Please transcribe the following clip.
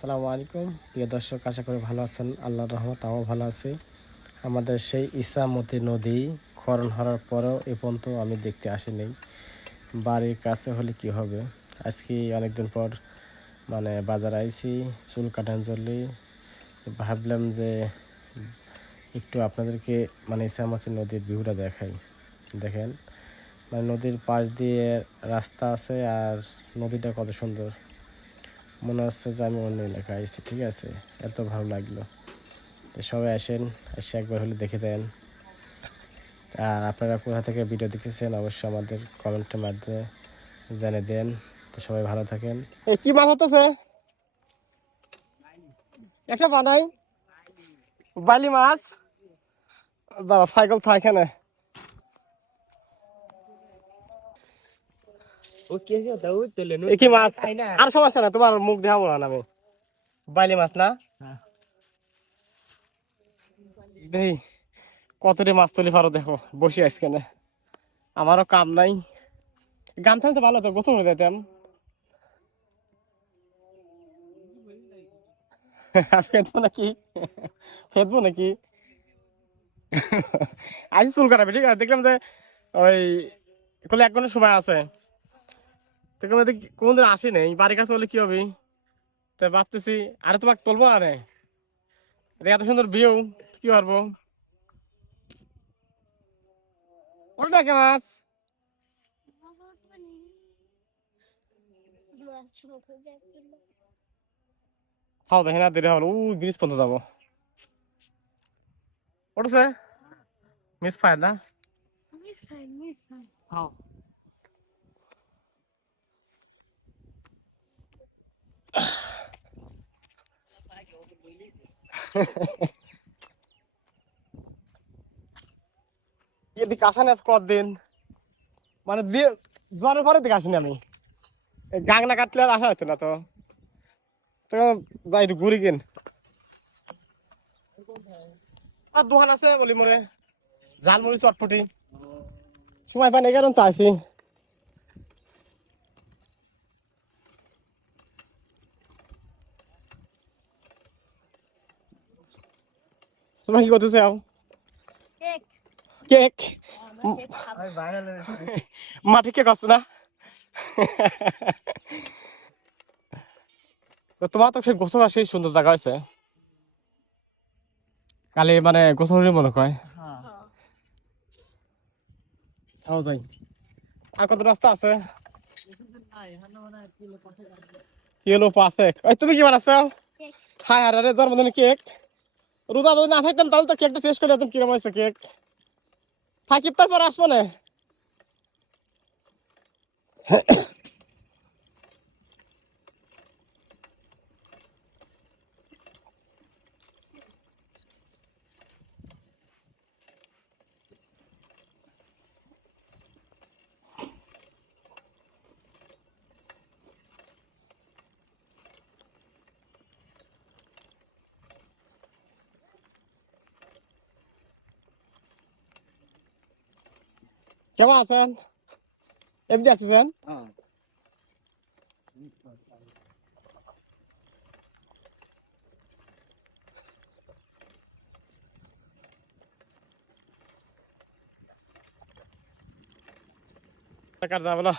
আসসালামু আলাইকুম প্রিয় দর্শক, আশা করি ভালো আছেন। আল্লাহর রহমত আমিও ভালো আছি। আমাদের সেই ইছামতি নদী খনন হওয়ার পরেও এ পর্যন্ত আমি দেখতে আসিনি। বাড়ির কাছে হলে কি হবে। আজকে অনেকদিন পর বাজার আইছি চুল কাটার জন্যে। ভাবলাম যে একটু আপনাদেরকে ইছামতি নদীর ভিউটা দেখাই। দেখেন নদীর পাশ দিয়ে রাস্তা আছে আর নদীটা কত সুন্দর। মনে হচ্ছে যে আমি অন্য এলাকায় আইছি। ঠিক আছে, এত ভালো লাগলো। তো সবাই আসেন, এসে একবার হলে দেখে দেন। আর আপনারা কোথা থেকে ভিডিও দেখতেছেন অবশ্যই আমাদের কমেন্টের মাধ্যমে জানিয়ে দেন। তো সবাই ভালো থাকেন। কি মাছ হতেছে? একটা বানাই বাইলি মাছ। দাঁড়া, সাইকেল থাক এখানে। কি মাছ? আর সমস্যা না, তোমার মুখ দেখাবো না আমি। বাইলি মাছ না দেই কতটি মাছ তুলি পারো দেখো। বসে আছি কেন, আমারও কাম নাই। গান থাকতে ভালো তো গোসল হয়ে যেতাম। ফেদবো নাকি? ফেদবো নাকি? আজ চুল কাটাবে, ঠিক আছে। দেখলাম যে ওই কলে 1 ঘন্টা সময় আছে। দেখলাম কোনদিন আসি নেই, বাড়ির কাছে হলে কি হবে। তো ভাবতেছি আরে তোমাকে তুলবো। আরে এত সুন্দর ভিউ, কি পারবো। ওটা কে মাছ? খাও দেখে না দেরি হলো। ব্রিজ পর্যন্ত যাবো। ওঠছে মিস ফায়ার না। খাও। এদিকে আসা না কতদিন, দিয়ে জোয়ারের পরে দিকে আসিনি আমি। গাং না কাটলে আর আসা হচ্ছে না। তো তো যাই একটু ঘুরি কিন। আর দোকান আছে বলি মোরে ঝালমুড়ি চটপটি। সময় পাই না, কারণ তো আসি। তোমার কি করতেছে? কেক মাটি কেক আছে না? তোমার তো সেই গোসল সেই সুন্দর জায়গা আছে। কালি গোসল মনে হয়। যাই। আর কত রাস্তা আছে? কিলো আছে। তুমি কি বানাচ্ছ? হায় হারে জন্মদিন কেক। রোজা যদি না থাকতাম তাহলে তো কেকটা শেষ করে দিতাম। কিরম হয়েছে কেক? থাকি তারপর আসবো না। কেমন আছেন? এমনি আছেন? কার যাবো না।